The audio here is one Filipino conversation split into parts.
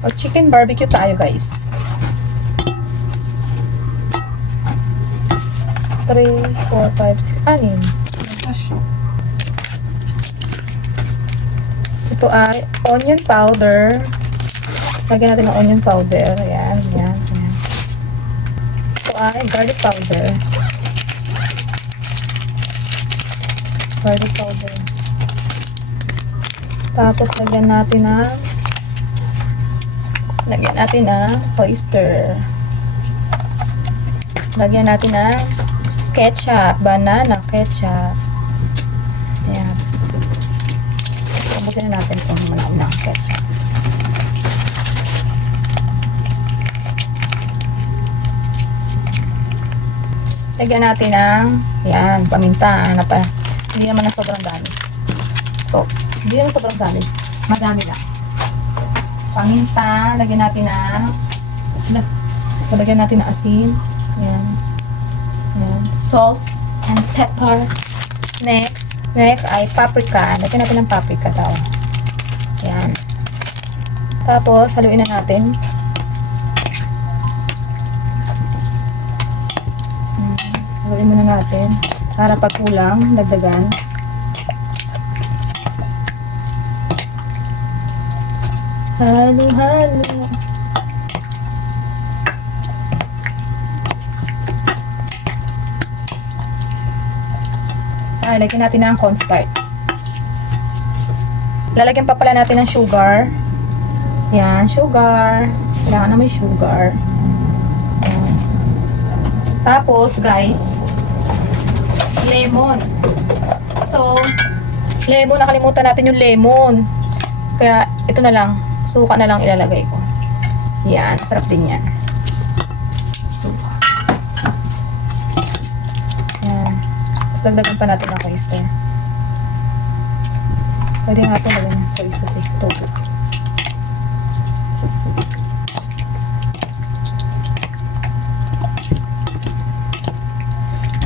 Mag chicken barbecue tayo, guys. 3, 4, 5, 6, 6. Ito ay onion powder. Lagyan natin ng onion powder. Ayan, ayan, ayan. Ito ay garlic powder. Garlic powder. Tapos lagyan natin ng oyster. Lagyan natin ng ketchup, banana ketchup. Ayan. Lagyan natin itong ng ketchup. Lagyan natin ng yan, paminta. Hindi naman na sobrang dami. So, hindi naman sobrang dami. Madami lang. Paminta. Lagyan natin ng asin. Yan. Yan. Salt and pepper. Next ay paprika. Lagyan natin ng paprika daw. Yan. Tapos, haluin na natin. Haluin muna natin. Para pag kulang, dagdagan. Halo. Lagyan natin ng cornstarch. Lalagyan pa pala natin ng sugar. Yan, sugar. Kailangan na may sugar. Yan. Tapos, guys, lemon. So, lemon. Nakalimutan natin yung lemon. Kaya, ito na lang. Suka na lang ilalagay ko. Yan, sarap din yan. Suka. Yan. Tapos, dagdagan pa natin ng oyster. Pwede nga ito lagyan sa isos tofu.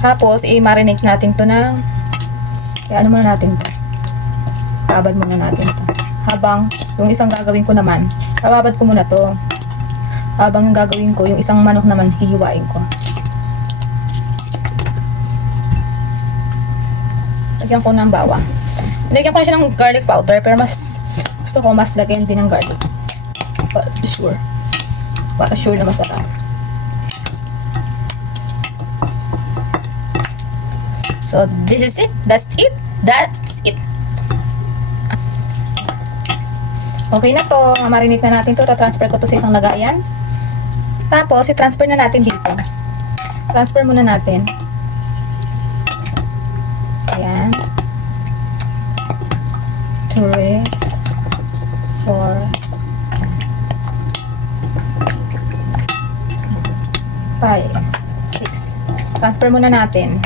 Tapos, i-marinate natin to ng ano muna natin to. Babad muna natin to. Habang, yung isang gagawin ko naman, bababad ko muna to. Habang yung gagawin ko, yung isang manok naman, hihiwain ko. Lagyan ko ng bawang. Lagyan ko na siya ng garlic powder, pero mas gusto ko mas lagyan din ng garlic. Para sure na masarap. So, this is it. That's it. Okay na to. Marinate na natin to. Transfer ko to sa isang lagayan. Tapos, i-transfer na natin dito. Transfer muna natin. Ayan. 3, 4, 5, 6. Transfer muna natin.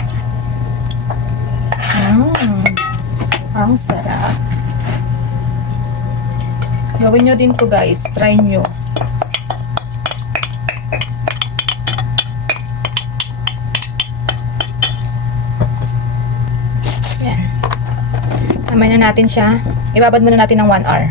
Ang sarap. Gawin nyo din to, guys. Try nyo. Yan. Kamay na natin siya. Ibabad muna natin ng 1 hour.